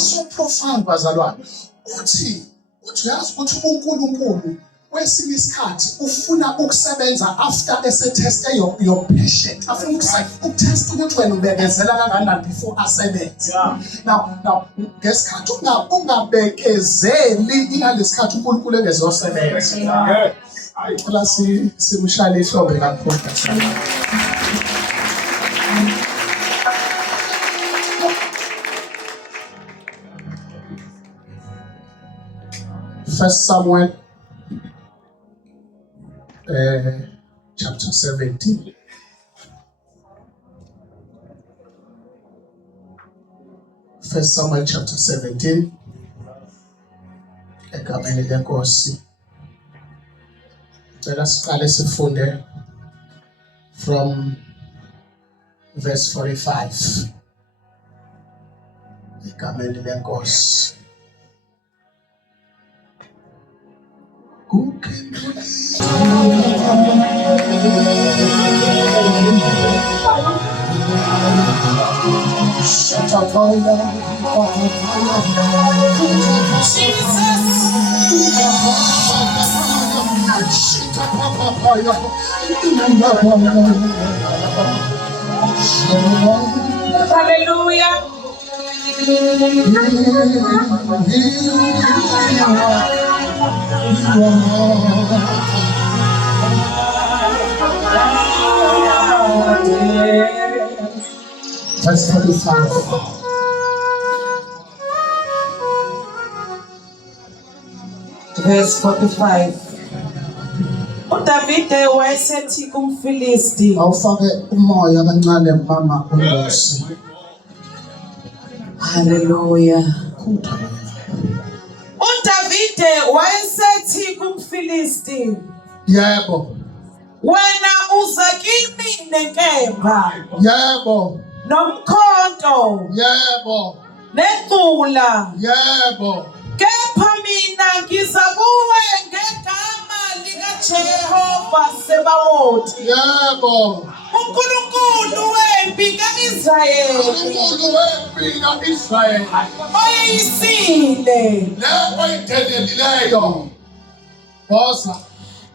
so profound bazalwane uthi uyazi ukuthi uNkulunkulu kwesinye isikhathi ufuna ukusebenza after eseteste your patient afuna ukutesta ukuthi wena ubekezela kangakanani before asebenze. Now ngesikhathi ungabekezeli ingaleskhathi uNkulunkulu engezosebenza. Ngicela simshale ihlobo kakhulu. First Samuel chapter 17. First Samuel chapter 17. Egameni lenkosi. Let us start sifunde from verse 45. Egameni lenkosi. Who can Hallelujah. Verse 45. Verse 45. uDavide wayesethi kumFilisti, awufake umoya kancane mama uNkosi. Hallelujah. uDavide wayesethi kumFilisti, Yebo. wena uza kimi nenkemba, Yebo. nomkhonto, Yebo. nencula, Yebo. kepha mina ngiza kuwe ngegama likaJehova Sebawothi, Yebo. uNkulunkulu wempi kaIsrayeli, uNkulunkulu wempi kaIsrayeli, oyisile. leyo oyidelelileyo. Bosa.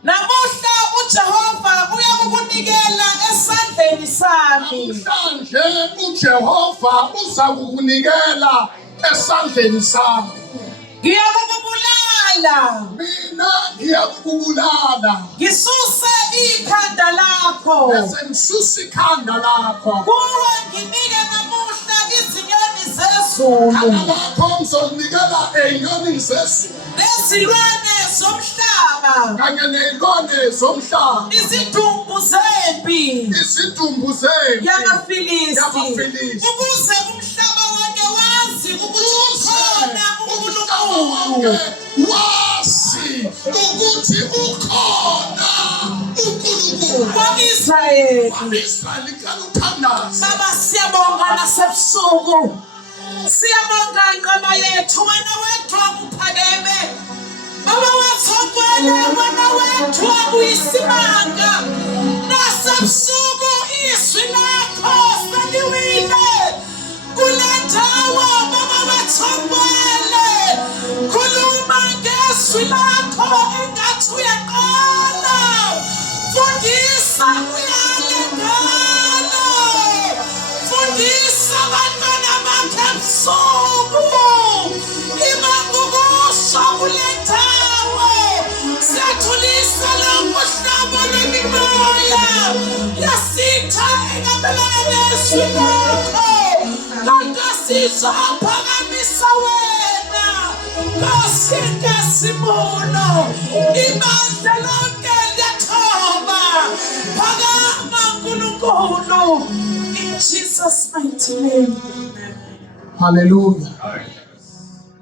Namuhla uJehova uyakukunikela esandleni sami. Namhlanje uJehova uza kukunikela esandleni sami. Ngiyakubulala, Mina ngiyakubulala. ngisuse ikhanda lakho, Bese ngisusa ikhanda lakho. kuwe nginike namuhla izinyoni zezulu, Ikhanda lakho ngizolinikela ey'nyonini zezulu nezilwane zomhlaba, kanye ney'lwane zomhlaba, izidumbu zempi izidumbu zempi yamaFilisti, yamaFilisti. ukuze umhlaba wonke wazi ukuthi ukhona uNkulunkulu Wonke wazi ukuthi ukhona uNkulunkulu wa-Israyeli. wa-Israyeli. Ngicela uthandaze. Baba, siyabonga nasebusuku, siyabonga ngqama yethu, wena wedwa uphakeme. Baba wathogwele, wena wedwa uyisimanga. Nasebusuku izwi lakho seliwile kule ndawo. Baba wathogwele, khuluma ngezwi lakho engathi uyaqala. Fundisa uyale ngalo, fundisa abantwana bakhe ebusuku. Ibangukusho kule ndawo, siyathulisa lonke uhlobo lwemimoya yasitha engabelana nezwi lakho. Kodwa sizophakamisa wena Nkosi ngesimolo, ibandla lonke liyathoba. Phakama Nkulunkulu, in Jesus' mighty name. Hallelujah.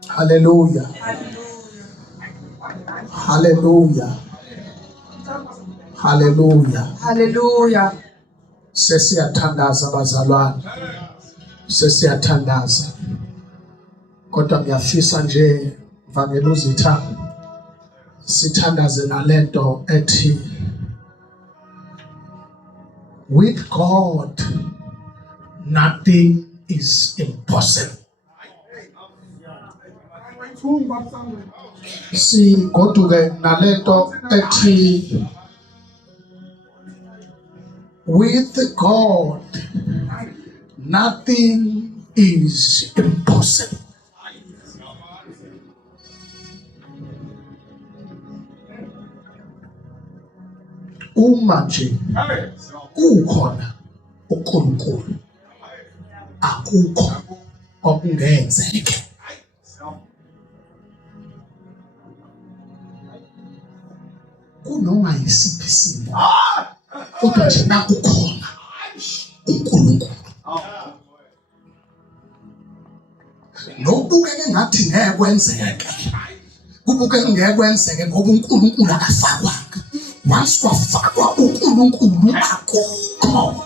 Hallelujah. Hallelujah. Hallelujah. Hallelujah. Sesiyathandaza bazalwane. Sesiyathandaza. Kodwa ngiyafisa nje mvangela uzitha sithandaze nalento ethi with God nothing is impossible. Sigoduke nalento ethi with God nothing is impossible. Uma nje ukhona uNkulunkulu akukho okungenzeki. Kunoma yisiphi isimo kodwa nje nakukhona uNkulunkulu. Lokubukeke ngathi ngeke kwenzeke, kubukeke ngeke kwenzeke ngoba uNkulunkulu akafakwanga. Once kwafakwa uNkulunkulu akukho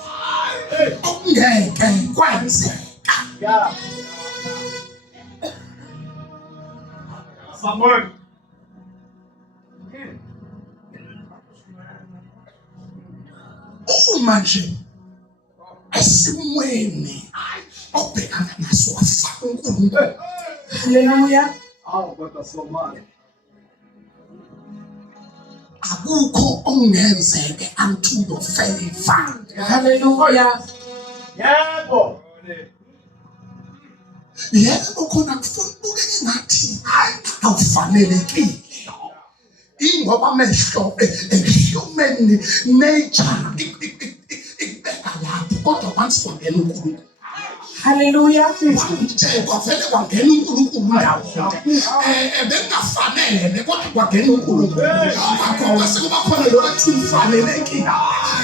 okungeke kwenzeka. Uma nje esimweni obhekana naso wafaka uNkulunkulu. Hallelujah. Akukho okungenzeke unto your favor. Hallelujah. Yebo khona kufuna ukubukeka ngathi awufanelekile. Ingoba amehlo human nature ikubeka lapho kodwa once kwangena uNkulunkulu. Hallelujah. Kwavele kwangena uNkulunkulu ndawo. Bengafanele kodwa kwangena uNkulunkulu. Akho sekuba khona lo ethi ufanelekile.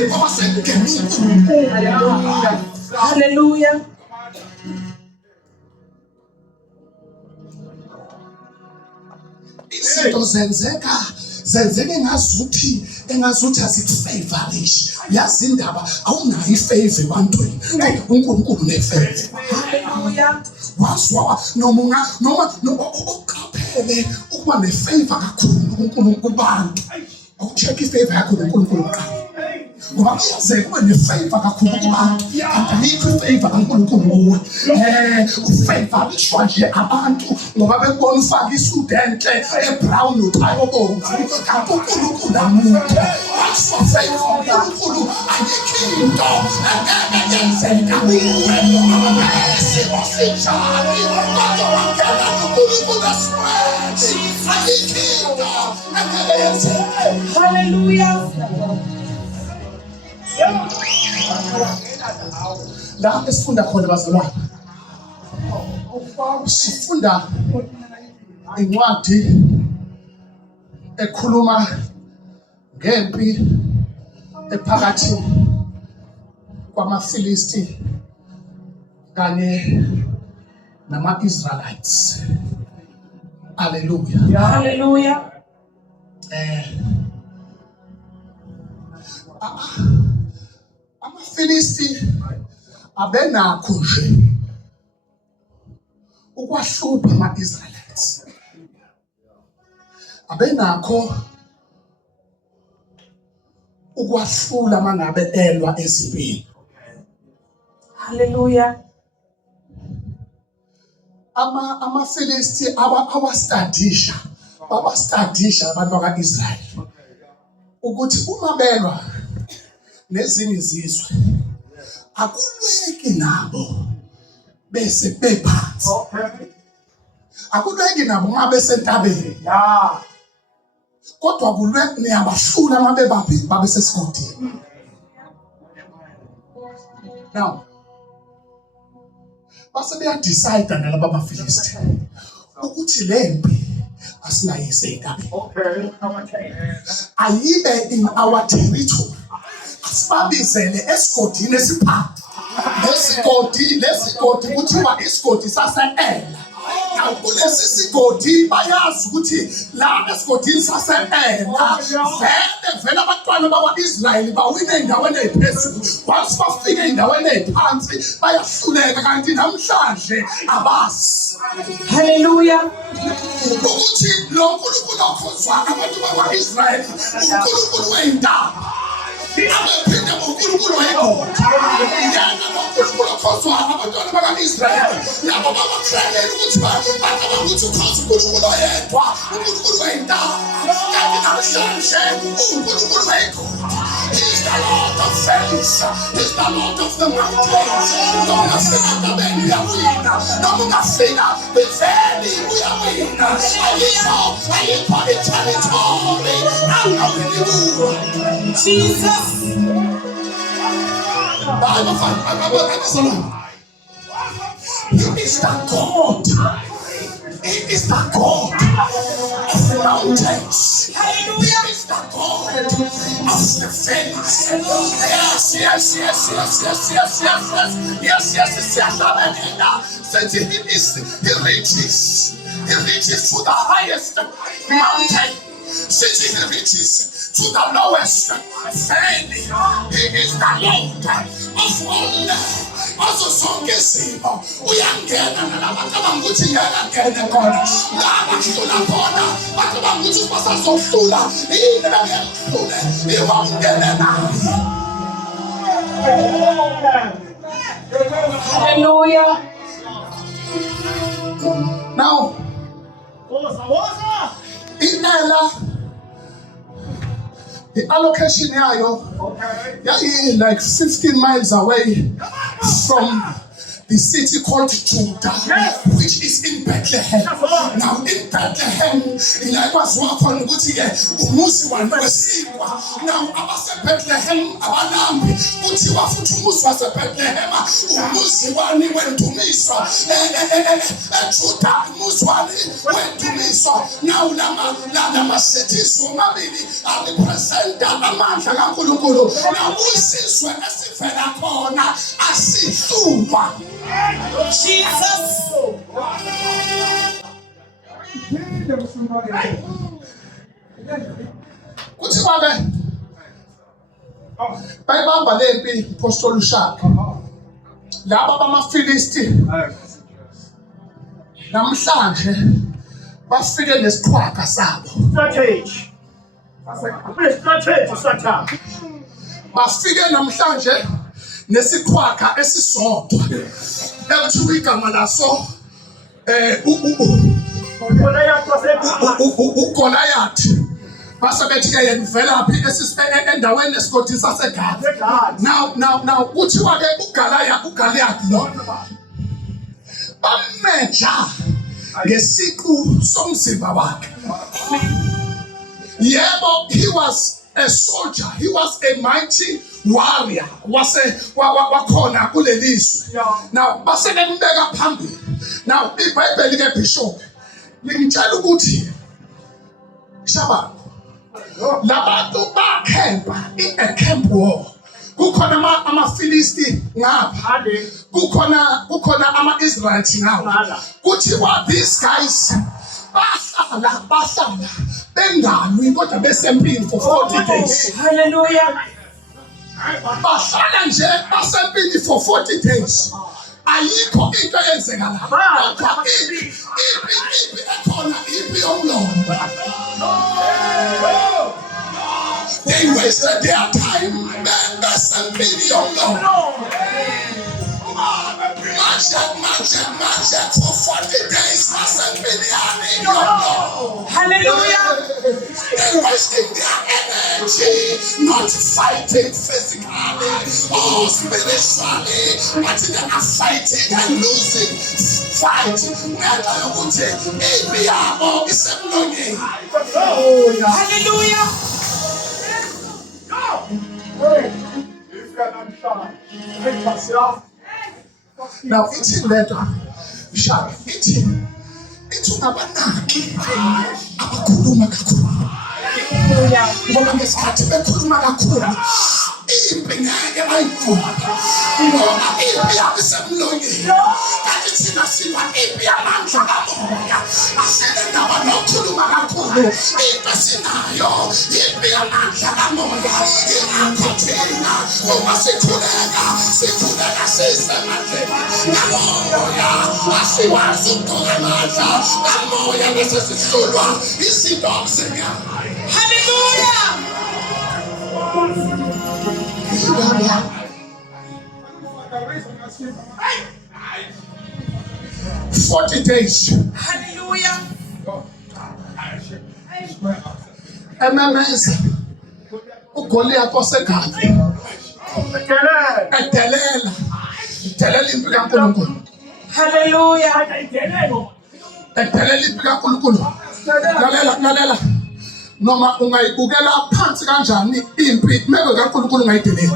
Ngoba sekungena uNkulunkulu. Hallelujah. Izinto zenzeke engazuthi azikufavorish. Yazi indaba awunayo ifavor ebantwini kodwa uNkulunkulu unefavor. Hallelujah. Waswa noma uqaphele ukuba nefavor kakhulu kuNkulunkulu kubantu. Awucheck ifavor yakho kuNkulunkulu kuqala. Ngoba kuyenzeka ube nefavor kakhulu kubantu ayikho ifavor kaNkulunkulu kuwe. Ufavorishwa nje abantu ngoba bekubona ufaka isudu enhle ebrown notayi obomvu kanti uNkulunkulu amukho. Waswa favor uNkulunkulu ayikho into engeke yenzeka kuwe. Isimo sinjani kodwa wangena uNkulunkulu asiwezi. Ayikho into engeke yenzeka. Hallelujah. La esifunda khona bazalwane, sifunda incwadi ekhuluma ngempi ephakathi kwamaFilisti kanye nama-Israelites. Hallelujah. Hallelujah. AmaFilisti abenakho nje ukwahlupha ama-Israelites. Abenakho ukwahlula mangabe elwa ezimpini. Hallelujah. AmaFilisti babastadisha abantu baka-Israyeli ukuthi uma belwa nezinye izizwe akulweki nabo bese bephansi. Akulweki nabo uma besentabeni. Kodwa kulweki niyabahlula uma babe sesigodini. Now base beyadecide nalaba amaFilisti ukuthi lempi asinayise entabeni. Ayibe in our territory. Asibabizele esigodini esiphansi. Lesigodi kuthiwa isigodi sase-Ela. Now kulesi sigodi bayazi ukuthi la esigodini sase-Ela vele abantwana bakwa-Israyeli bawina endaweni eziphezulu. Once bafike endaweni eziphansi bayahluleka kanti namhlanje abazi. Hallelujah. Ukuthi lo nkulunkulu okhonzwayo abantu bakwa-Israyeli uNkulunkulu wey'ntaba. Abaphinde ngoNkulunkulu wayegodi. Yena noNkulunkulu okhonzwayo abantwana bakwa-Israyeli labo babakhalela ukuthi ukuthi ukhoza uNkulunkulu oyedwa, uNkulunkulu wentaba, kanti namhlanje uNkulunkulu wegodi. He's the Lord of faith. He's the Lord of the mountains. Noma ungafika entabeni uyawina, noma ungafika kwiveli uyawina. Ayikho i-territory angawini kuyo. Jesus. He is the God. He is the God of the mountains. Hallelujah. He is the God of the fence. He reaches to the highest mountain. He reaches to the lowest valley. He is the Lord of all. Also sonke isimo uyangena nalabacabanga ukuthi ngeke khona laba hlula khona bacabanga ukuthi basazohlula yini bengekuhlule iwamngene nayo. Hallelujah. Now inela the allocation yayo like 15 miles away from the city called Judah, which is in Bethlehem. Now in Bethlehem, ingakwaziwa khona ukuthi ke umuzi wani wesikwa. Now abase Bethlehem abanambi kuthiwa futhi umuzi wase Bethlehem umuzi wani wendumiso. Judah umuzi wani wendumiso. Now lama cities omabili representa amandla kaNkulunkulu. Now usizwe esivela khona asihlulwa. Jesus. Kuthiwa ke bayibamba lempi Apostle Ushaka. Laba bamaFilisti namhlanje bafike nesiqhwaga sabo. Bafike namhlanje nesiqhwaga esisodwa ekuthiwa igama laso uGoliath. Base bethi ke yena uvelaphi endaweni esigodini saseGathi. Now kuthiwa ke uGoliath lo bameja ngesiqu somzimba wakhe. Yebo, he was a soldier, he was a mighty warrior. Wakhona kulelizwe. Now base bembeka phambili. Now iBhayibheli ke Bishop lingitshela ukuthi Shabana labantu bakhempa in a camp war. Kukhona amaFilisti ngapha, kukhona ama-Israelites ngapha. Kuthiwa these guys bahlala bengalwi kodwa besempini for 40 days. Hallelujah. Bahlala nje basempini for 40 days. Ayikho into eyenzekala. Kodwa ipi ekhona ipi yomlomo. They wasted their time besempini yomlomo. March for 40 days. Hallelujah. They wasted their energy not fighting physically or spiritually, but they are fighting and losing. Hallelujah. Now it's in letter. Shall it? It's unabanaki. Abakuluma kakhulu. Ngoba ngesikhathi bekhuluma kakhulu. Impi ngeke bayivuma. Ngoba impi yasemlonyeni. Kanti thina silwa impi yamandla kamoya. Asele ndaba nokhuluma kakhulu. Impi sinayo. Impi yamandla kamoya. Ingakho thina uma sikhuleka sisemandleni. Kamoya asiwazi ukugqoka amandla. Kamoya bese sihlulwa izinto akusenyanga. Hallelujah. 40 days. Hallelujah. Hallelujah. ememeza uGoliath oseGathi edelela impi kaNkulunkulu. Hallelujah. Edelela impi kaNkulunkulu. Lalela noma ungayibukela phansi kanjani impi meke kaNkulunkulu ungayideleli.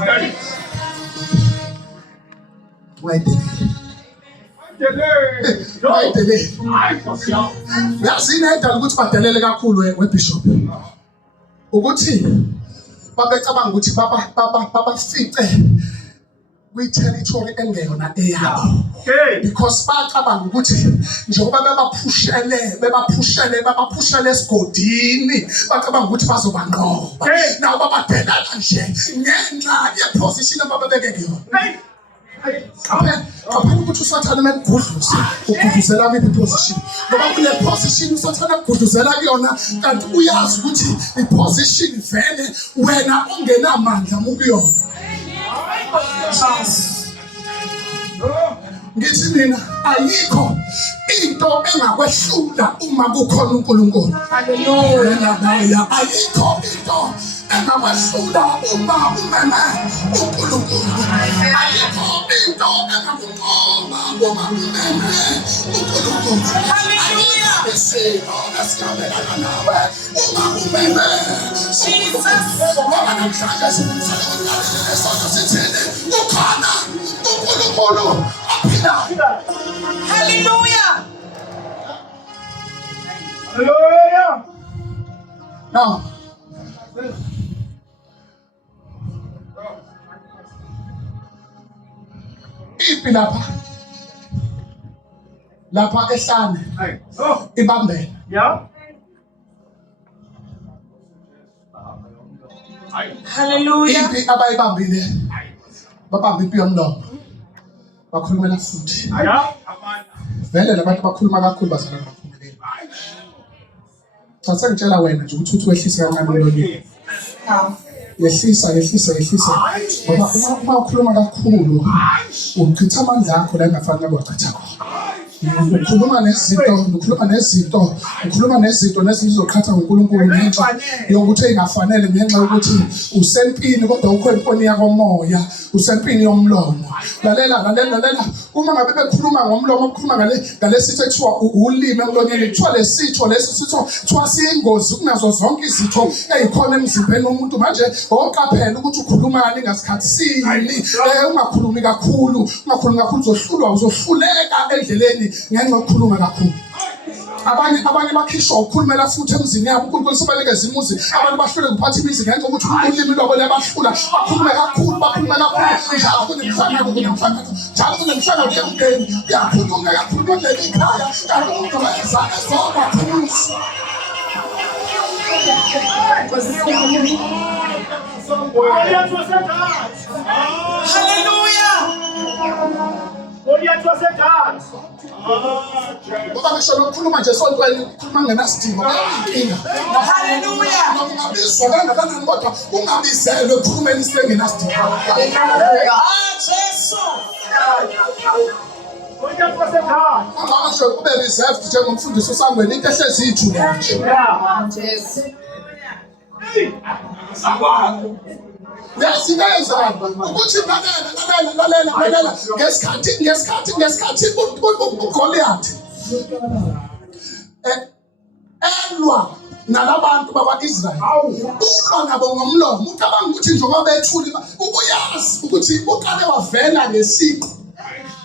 Ungayideleli. Yazi indlela ukuthi badelele kakhulu weBishop. Ukuthi babecabanga ukuthi babafice kwi-territory engeyona eyabo. Because bacabanga ukuthi njengoba bebaphushele esigodini bacabanga ukuthi bazobanqoba. Nawo babadelela nje ngenxa yeposition ababebeke kuyona. Kapani ukuthi usathane mekugudluze ugudluzela kuyiphi position ngoba kule position usathane ukugudluzela kuyona kanti uyazi ukuthi iposition vele wena ungenamandla mukuyona. Ngithi mina ayikho into engakwehlula uma kukhona uNkulunkulu. Hallelujah. Ayikho into engakwehlula uma umeme uNkulunkulu. Ayikho into engakunqoba uma umeme uNkulunkulu. Hallelujah. Isimo esikabelana nawe uma umeme Jesus. ngoba namhlanje sisonke sithini ukhona uNkulunkulu aphila. Hallelujah. Hallelujah. Now, ipi lapha ehlane Hey. Oh. ibambela. Yeah. Hallelujah. Ipi abayibambile babamba ipi yomlomo bakhulumela futhi. Yeah. Vele labantu bakhuluma kakhulu bazalana baphumelele. Cha sengitshela wena nje ukuthi uthi wehlise kancane umlonyeni. Yehlisa ngoba uma ukhuluma kakhulu uchitha amandla akho la engafanele wachitha khona. Ukhuluma nezinto nezizoqhatha ngoNkulunkulu ngenxa yokuthi engafanele ngenxa yokuthi usempini kodwa ukho emponi yakomoya usempini yomlomo. Lalela uma ngabe bekhuluma ngomlomo ukukhuluma ngalesitho ekuthiwa ulimi emlonyeni kuthiwa lesitho kuthiwa siyingozi kunazo zonke izitho ezikhona emzimbeni womuntu. Manje oqaphela ukuthi ukhulumani ngasikhathi sini. Ungakhulumi kakhulu uzohluleka endleleni ngenxa yokukhuluma kakhulu. Abanye bakhishwa ukukhulumela futhi emzini yabo uNkulunkulu sibalekeza imuzi. Abantu bahlule kuphatha imizi ngenxa ukuthi ulimi lwabo liyabahlula. Bakhulume kakhulu njalo kunemhlangano yomndeni uyakhuluma kakhulu ngekhaya kanti umuntu wenza ezona khulusi. Goliath was a god. Hallelujah. Goliath was a god. Ngoba ngisho lokukhuluma nje esontweni ukukhuluma ngenasidingo inkinga. Hallelujah. Ungabizwa kangakanani kodwa ungabizelwe ukukhulumeni isengenasidingo. Jesus. Goliath was a god. Ngoba nje ube reserved njengomfundisi osangweni into ehlezi iyithuba nje. Yeah. Yasineza ukuthi lalela ngesikhathi uGoliath elwa nalabantu bakwaIsrael ulwa nabo ngomlomo. Ucabanga ukuthi njengoba bethuli ubuyazi ukuthi uqale wavela ngesiqu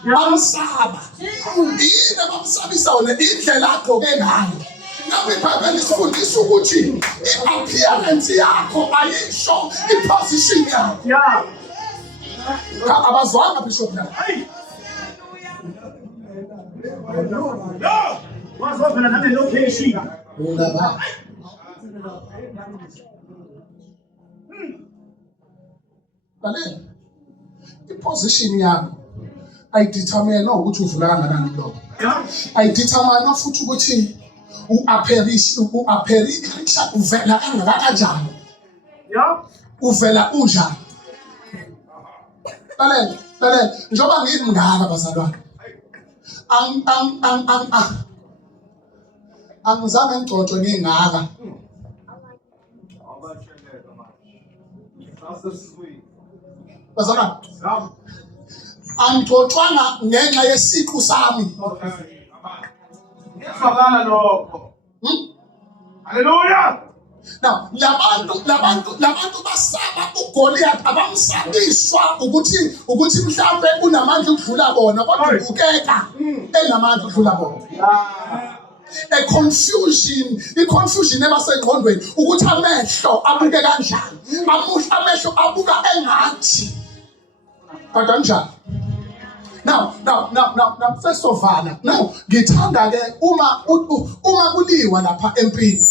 bamsaba yini bamsabisa wona indlela agqoke ngayo. Ngabe iBhayibheli isifundisa ukuthi i-appearance yakho ayisho i-position yakho. Yeah. Abazwanga Bishop la. No. What's up in another location? Ungaba. Lalela. I-position yakho ayidetermine ukuthi uvula kangakanani lo. Yeah. Ayidetermine futhi ukuthi u-apperisha uvela kanjani. Yeah. Uvela unjani. Lalela njengoba ngimngaka bazalwane. angizange ngigcotshwe ngingaka. Bazalwane, angigcotshwanga ngenxa yesiqu sami. Ngiyazwakala lokho. Hallelujah. Now, labantu basaba uGoliath abamsabiswa ukuthi mhlambe unamandla ukudlula bona kodwa ubukeka enamandla ukudlula bona. I-confusion ebasengqondweni ukuthi amehlo abuke kanjani. Amehlo abuka engathi. Kodwa njani? Now, first of all, now ngithanda ke uma kuliwa lapha empini.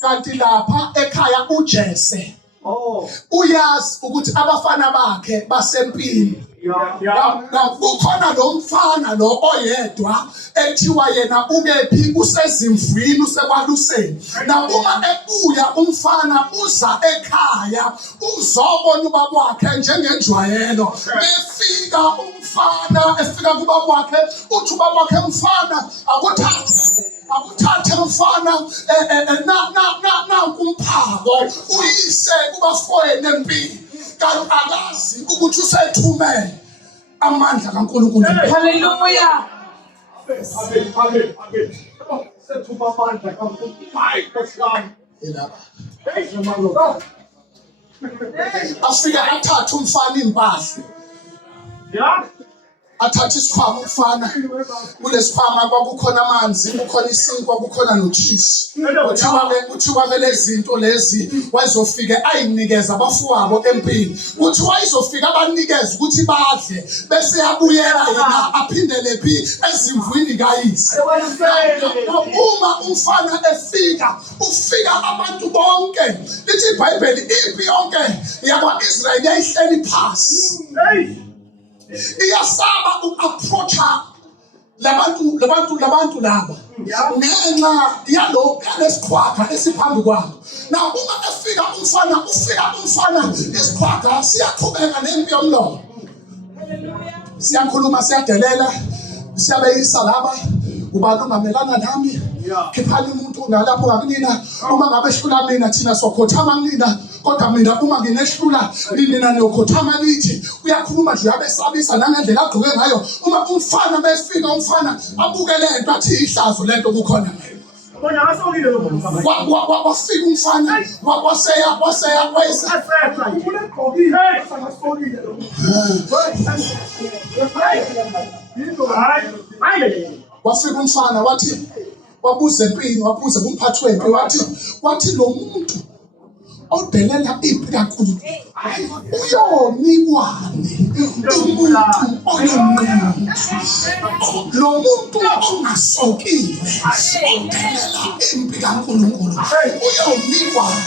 Kanti lapha ekhaya uJese uyazi ukuthi abafana bakhe basempini. Kukhona lo mfana lo oyedwa ethiwa yena ukephi usezimvini usekwaluseni. Na uma ebuya umfana uza ekhaya uzobona ubaba wakhe njengenjwayelo. Efika umfana efika kubaba wakhe uthi ubaba wakhe mfana akuthathe mfana na kumphako uyise kubafowenu empini. Kanti akazi ukuthi usethumele amandla kaNkulunkulu. Hallelujah. Amen. Sethuma amandla kaNkulunkulu. Hayi Nkosikazi. Afika athathe umfana impahla. Yeah. Athathe isikhwama umfana. Kulesikhwama kwakukhona amanzi, kukhona isinkwa, kukhona nocheese. Uthiwa ke lezinto lezi wayezofika ayinikeza abafowabo empini. Uthi wayezofika abanikeza ukuthi badle bese yabuyela yena aphindele phi ezimvini kayise. Uma umfana ufika abantu bonke. Lithi iBhayibheli impi yonke yakwa-Israyeli yayihleli phansi. Iyasaba uku-approacha labantu laba ngenxa yalesikhwaga esiphambi kwabo. Now uma ufika umfana isikhwaga siyaqhubeka nempi yomlomo. Siyakhuluma siyadelela siyabeyisa laba ubani ungamelana nami khiphani umuntu ngalapho ngakunina uma ngabe ehlula mina thina sokhothama kunina kodwa mina uma nginehlula nina niyokhothama nithi uyakhuluma nje uyabesabisa nangendlela agqoke ngayo. Uma umfana befika umfana abuke lento athi ihlazo lento kukhona Bona ngasokile lo muntu. wafika umfana waseya wayisa Ulegqokile. Ngasokile lo muntu. Hayi. wafika umfana wathi wabuza empini wabuza kumphathi wempi wathi lo muntu odelela impi kakhulu uyonikwani umuntu oyonqina lo muntu ongasokile odelela impi kaNkulunkulu uyonikwani.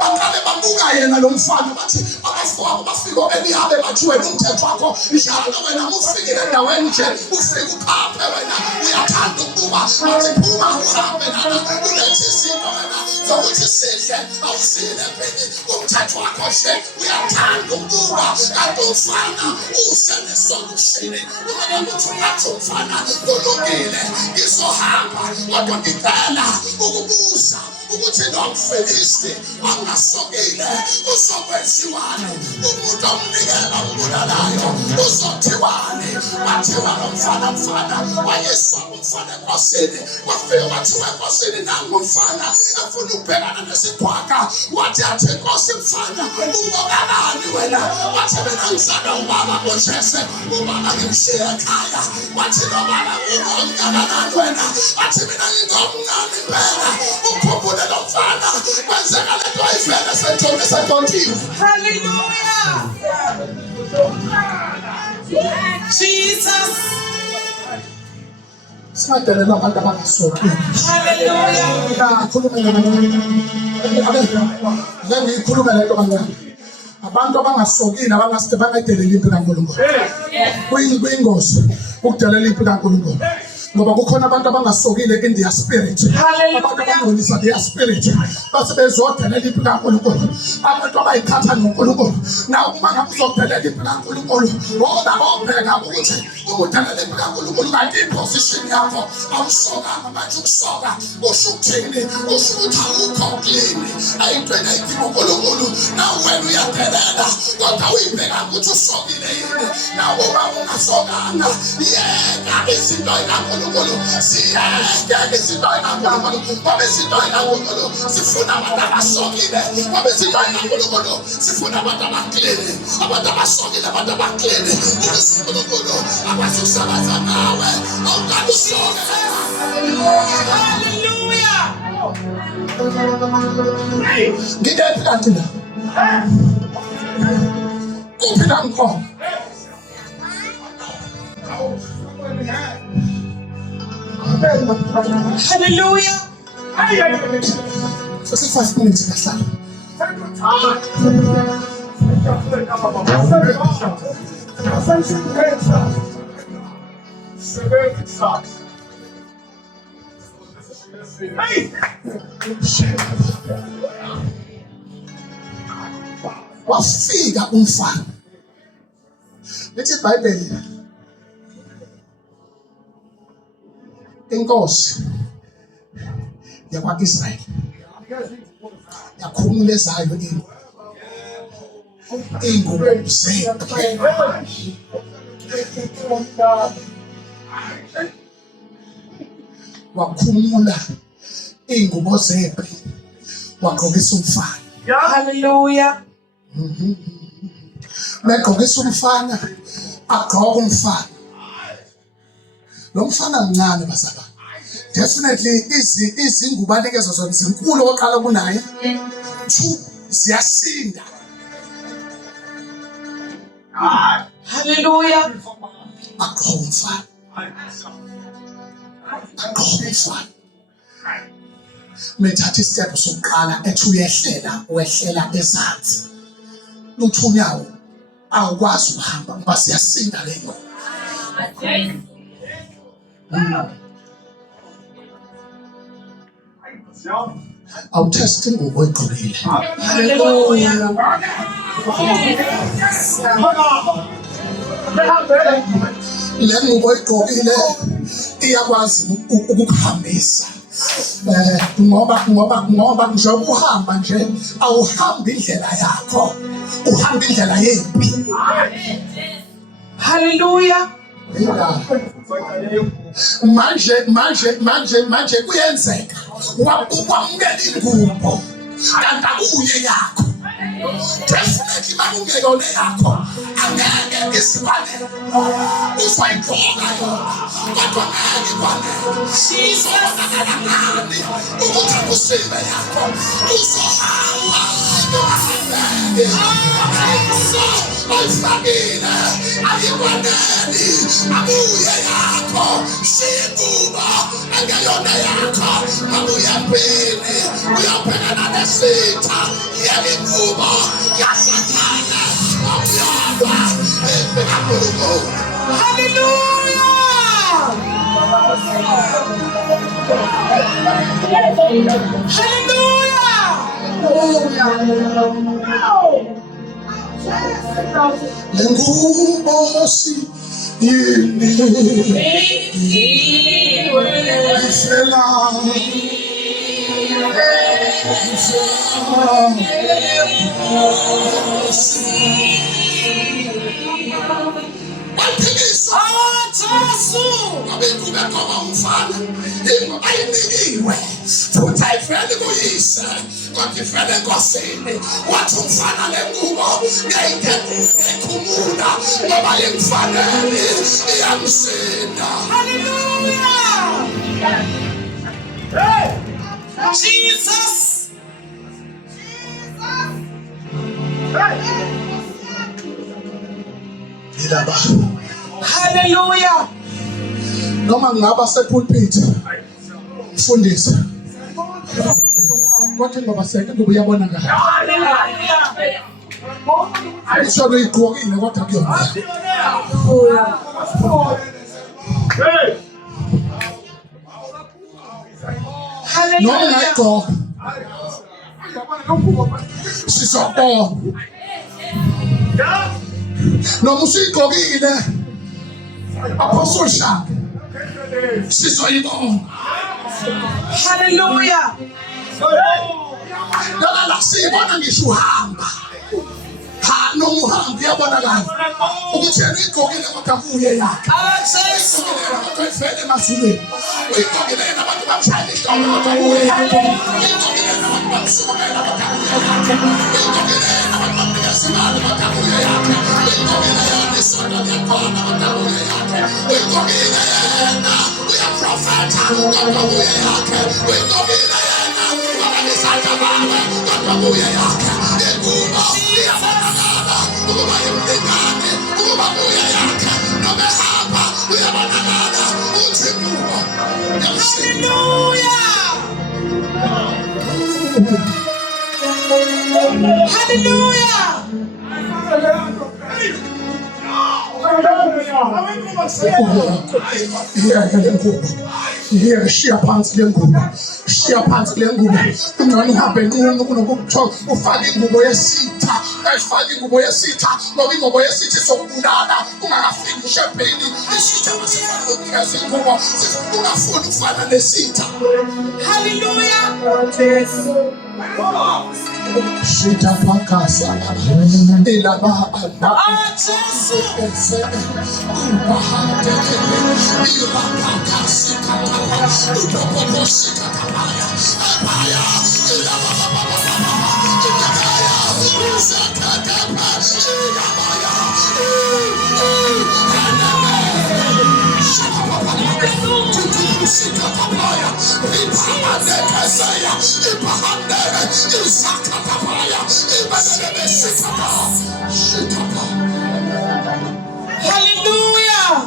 Baqale babuka yena lo mfana bathi abafowabo bafika elihabe bathi wena umthetho wakho njalo wena ufikile endaweni nje ufike ukhaphe wena uyathanda ukuba bathi phuma uhambe nana ulethe izinto wena zokuthi sidle awusile phela umthetho wakho nje uyathanda ukuba kanti umfana usenesolution. Uma ukuthi ungathi umfana kulungile ngizohamba kodwa ngicela ukubuza ukuthi lo mfilisti angasokile uzokwenziwani. Umuntu omnikela umbulalayo uzothiwani. Bathiwa lo mfana wayeswa umfana enkosini wafika wathiwa enkosini nangu umfana efuna ukubhekana nesikhwaga wathi athi inkosi mfana ungokanani wena. Wathi mina ngizalwa ubaba ngoJese ubaba ngimshiye ekhaya. Wathi lo baba ungokanani wena. Wathi mina ngingomncane impela. Ukhumbule lo mfana kwenzeka lento ayivele sentontiwe. Hallelujah. Jesus. Singadelela abantu abangasokile. Hallelujah. Ngikhuluma lento kancane. Abantu abangasokile bangayidelela impi kaNkulunkulu. Kuyingozi ukudelela impi kaNkulunkulu. ngoba kukhona abantu abangasokile in their spirit, abantu abangcolisa their spirit, base bezodelela impilo kaNkulunkulu, abantu abayithatha noNkulunkulu. Naw uma ngabe uzodelela impilo kaNkulunkulu, wona obheka ukuthi ukudelela impilo kaNkulunkulu kanti iposition yakho awusokanga manje. Ukusoka kusho ukuthini? Kusho ukuthi awukho clean ayintweni ayidinga uNkulunkulu. Naw wena uyadelela kodwa uyibheka ukuthi usokile yini. Naw uma ungasokanga, yeka izinto kaNkulunkulu, siyeke izinto kaNkulunkulu, ngoba izinto kaNkulunkulu sifuna abantu abasokile, ngoba izinto kaNkulunkulu sifuna abantu abaklini, abantu abasokile, abantu abaklini. Ukuze uNkulunkulu akwazi ukusebenza nawe, awukabe usoke. Hallelujah. Ngidephi kanti la? Kuphi la ngikhona? Hallelujah. Sesi 5 minutes kahlala. Wafika umfana. Lithi iBhayibheli, inkosi yakwa-Israyeli yakhulumela ezayo iy'ngubo zempi. Wakhumula iy'ngubo zempi, wagqokisa umfana. Hallelujah. Begqokisa umfana, agqoka umfana. Lo mfana mncane basaba. Definitely izingubo anikezwe zona zinkulu oqala kunaye. 2 ziyasinda. Hallelujah. Agqoka umfana. Agqoka umfana. Methatha isitephu sokuqala ethi wehlela ezansi. Luthunyawo awukwazi ukuhamba ngoba siyasinda le ngo. Awuthesti ingubo oyigqokile. Hallelujah. Le ngubo oyigqokile iyakwazi ukukuhambisa. Ngoba njengoba uhamba nje awuhambi indlela yakho, uhamba indlela yempi. Hallelujah. Manje kuyenzeka ukwamukela ingubo kanti akuye yakho. Definitely makungeyona yakho angeke isifanele. Uzayigqoka yona kodwa ngeke kwanele. Sizonakala ukuthi akusibe yakho. Uzohamba ayifakile ayikwaneli abuye yakho. Siyingubo engeyona yakho abuye empini uyobhekana nesitha. Yeke ingubo yasathana awuyaba empi kaNkulunkulu. Hallelujah. Le ngubo yini ifela abekubekoma umfana ayinikiwe futhi ayifeli kuyise kodwa ifele enkosini. Wathi umfana le ngubo ngiyayithemula ngoba yemfanele iyamsinda. Hallelujah. Jesus. Yilaba Hallelujah. noma ngaba sepulpit mfundisi kodwa ngoba seke ngoba uyabona ngayo isho uyigqokile kodwa kuyona. noma ungayigqoka sizobona noma usuyigqokile Apostle Shaka sizoyibona. Hallelujah. La siyibona ngisho uhamba noma uhamba uyabonakala ukuthi yena uyigqokile kodwa kuye yakhe Jesu. uyivele emazulwini uyigqokile yena abantu bamshayela ihloko kodwa kuye yakhe uyigqokile yena abantu bamsukumela kodwa kuye yakhe uyigqokile yena abantu bamnikeza imali kodwa kuye yakhe uyigqokile yena isondo liyakhona kodwa kuye yakhe uyigqokile yena uyaprofetha kodwa kuye yakhe uyigqokile yena ubabalisatha bawe kodwa kuye yakhe ingubo iyabonakala ukuba yemlingane ukuba kuye yakhe noma ehamba uyabonakala uthi ingubo Hallelujah. Here, shia phansi le ngubo, shia phansi le ngubo. Ungcono uhambe nqunu kunokuthiwa ufake ingubo yesitha, ayifake ingubo yesitha, ngoba ingubo yesitha izokubulala ungakafiki ishebheni. Isitha masifana ukunikeza ingubo, ungafuni ukufana nesitha. Hallelujah. Shita pakasa ilaba anda Jesu. ubahate kele irakakasi katapa udobobosi katapaya apaya ilaba ilabaya uzakatapa ilabaya Sikatapaya, Ipahanekazaya, Ipahanere, Isakatapaya, Ibanebesikata, Shitapa. Hallelujah.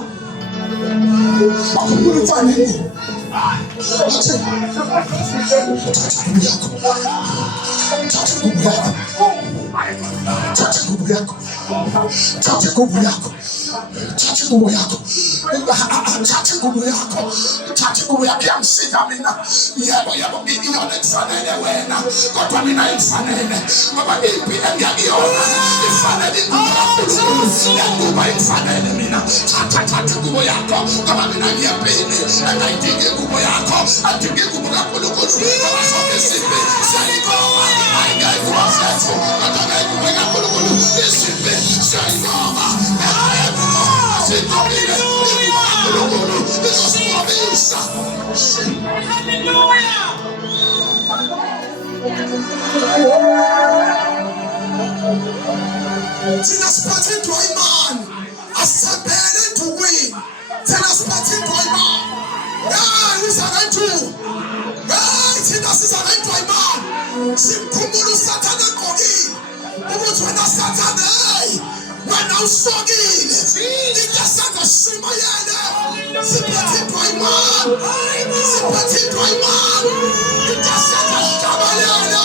Chache nguvu yako. Chache nguvu yako. Chache nguvu yako. Chache nguvu yako ya msika mina. Yebo mimi yona ifanele wena. Kodwa mina ifanele. Ngoba ipi engiyakiona. Ifanele nguvu. Nguvu ifanele mina. Chache nguvu yako. Ngoba mina ngiyapini. Ngayidingi nguvu yako. Adingi nguvu kaNkulunkulu. Ngoba sonke sipi. Siyayigoma. Ayingayifrofetho. Kodwa nguvu kaNkulunkulu. Isipi. Siyayigoma. Zinasipathendwa imani asisabele to win. Zinasipathendwa imani. Thina sizabendwa imani. Simkhumbula uSathane egqokile ukuthi wena Sathane wena usokile ingasenza shimayele siphathindwa imani siphathindwa imani ingasenza shabalele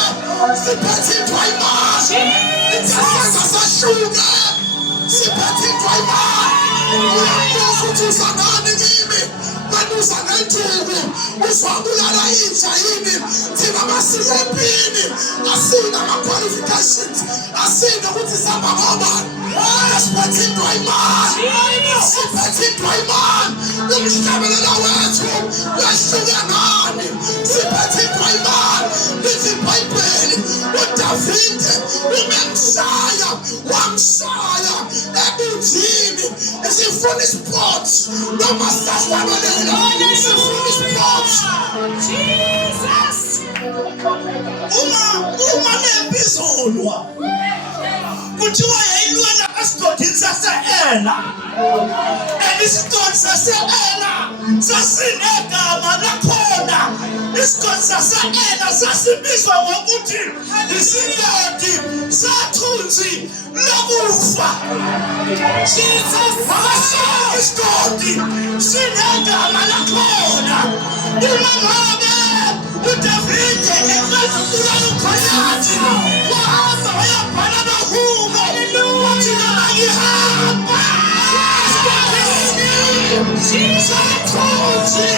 siphathindwa imani ingasenza sashuke siphathindwa imani uyabuza ukuthi uzanani kimi wena uzanentuku uzwabulala intsha yini thina masiyempini asina ama-qualifications asina ukuthi sihamba ngobani siphathindwa imani siphathindwa imani umhlabelela wethu wehluke ngani siphathindwa imani lithi iBhayibheli uDavide umemshaya wamshaya ebunjini isifuna isport noma sahlabelela isifuna isport Jesus. uma lebizolwa kuthiwa yayilwela esigodini sase-Ela isigodi sase-Ela sasinegama lakhona isigodi sase-Ela sasibizwa ngokuthi isigodi sathunzi lokufa isigodi sinegama lakhona uma ngabe uDavide eqeda ukubulala uGoliathi wahamba wayabhala amahubo wathi noma ngihamba sathunzi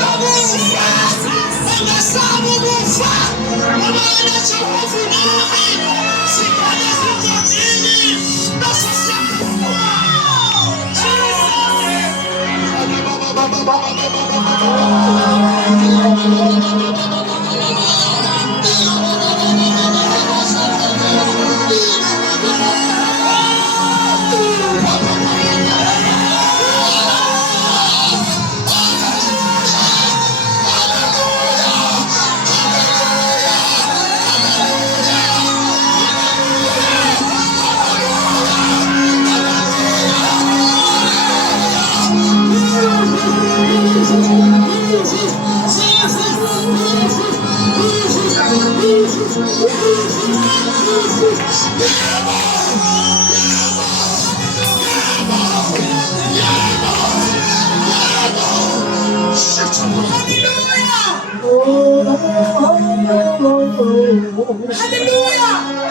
lokufa angasaba Hallelujah.